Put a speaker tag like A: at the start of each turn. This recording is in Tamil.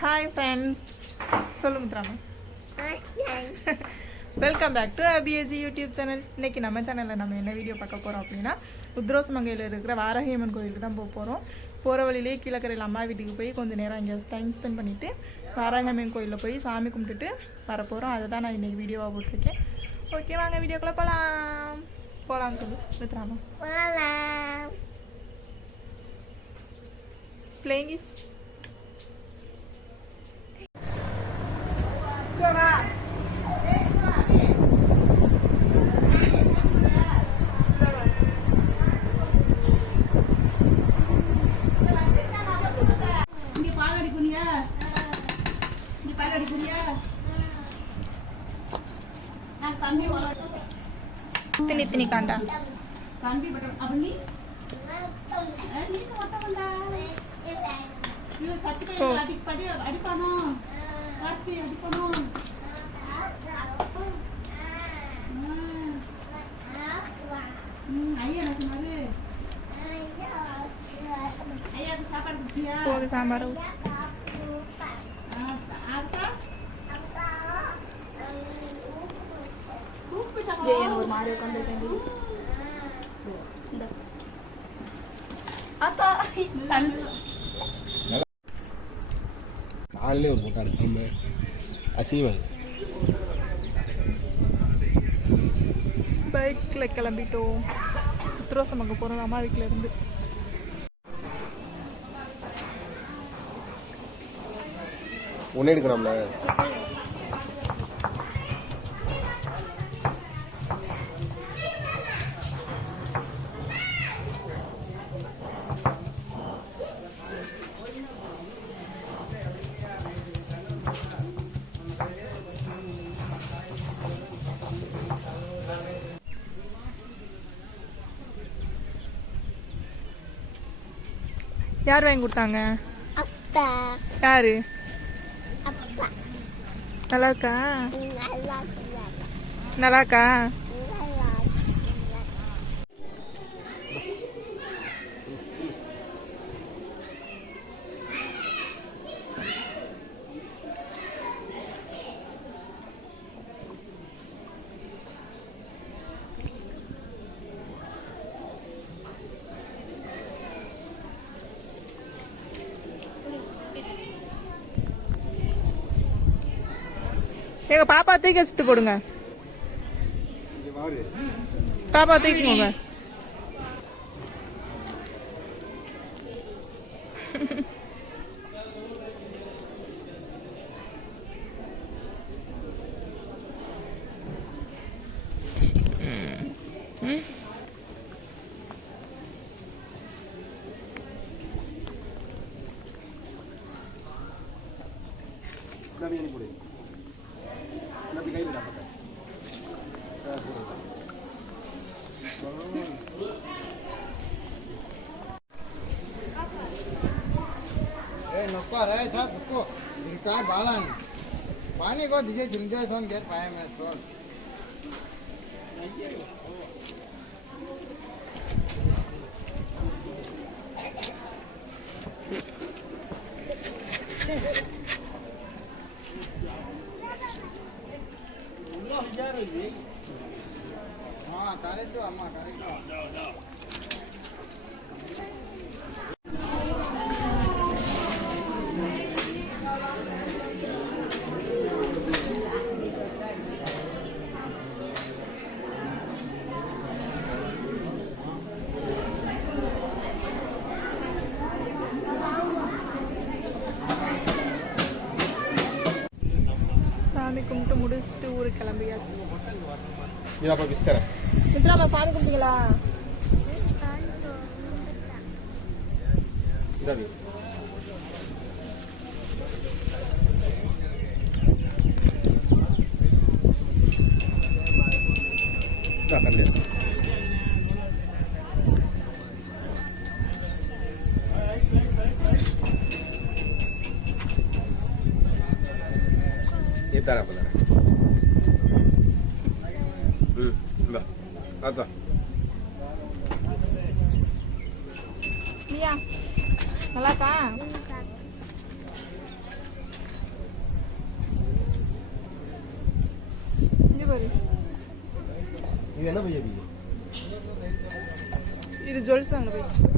A: ஹாய் ஃப்ரெண்ட்ஸ் சொல்லு முத்ராமா வெல்கம் பேக் டு அபிஏஜி யூடியூப் சேனல் இன்னைக்கு நம்ம சேனலில் நம்ம என்ன வீடியோ பார்க்க போகிறோம் அப்படின்னா உத்ரோசமங்கையில் இருக்கிற வாரகியம்மன் கோயிலுக்கு தான் போக போகிறோம் போகிற வழியிலே கீழக்கரையில் அம்மா வீட்டுக்கு போய் கொஞ்சம் நேரம் இங்கே டைம் ஸ்பெண்ட் பண்ணிவிட்டு வாராங்கம்மன் கோயிலில் போய் சாமி கும்பிட்டுட்டு வர போகிறோம் அதை தான் நான் இன்றைக்கி வீடியோவாக போட்டிருக்கேன். ஓகே வாங்க வீடியோக்குள்ளே போகலாம் போகலாம் சொல்லு மித்ராமா பிளேயிங் இஸ்
B: ஐயாக்கு சாப்பாடு கொடுத்தியா
A: போகுது சாம்பார் மாதிரி உட்காந்துருக்கேன் அத்தா
C: ஒரு போட்டோ எடுக்காம அசிங்கம்
A: பைக்கில் கிளம்பிட்டோம். உத்திரோசம் அங்கே போகிறோம் அம்மா வீட்டில் இருந்து.
C: ஒன்றே எடுக்கலாம்ல?
A: யார் வாங்கி கொடுத்தாங்க?
D: அப்பா.
A: யாரு?
D: அப்பா.
A: நல்லா இருக்கா
D: நல்லா
A: இருக்கா
D: நல்லா
A: எங்க பாப்பா தூக்கி வச்சுட்டு போடுங்க. பாப்பா தூக்கி போங்க.
E: નક્કો રહે છે ધક્કો ઝીંકા બાલન પાણી કો દીજે ઝીંજા સોન ઘેર પાયા મેં સોન Thank you. కరెక్ట్ అమ్మా
A: కరెక్ట్ கும்பிட்டு முடிச்சுட்டு ஊருக்கு கிளம்பியாச்சு.
C: இது அப்போ விஸ்தரேன்
A: மித்ராமா சாமி கும்பிட்டீங்களா
C: இந்த கண்டு தரேன் அப்போ தரேன். ம் இந்தா
A: ஆத்தா நல்லாக்கா
C: இது என்ன
A: ஜுவல்ஸ் வாங்க போய்?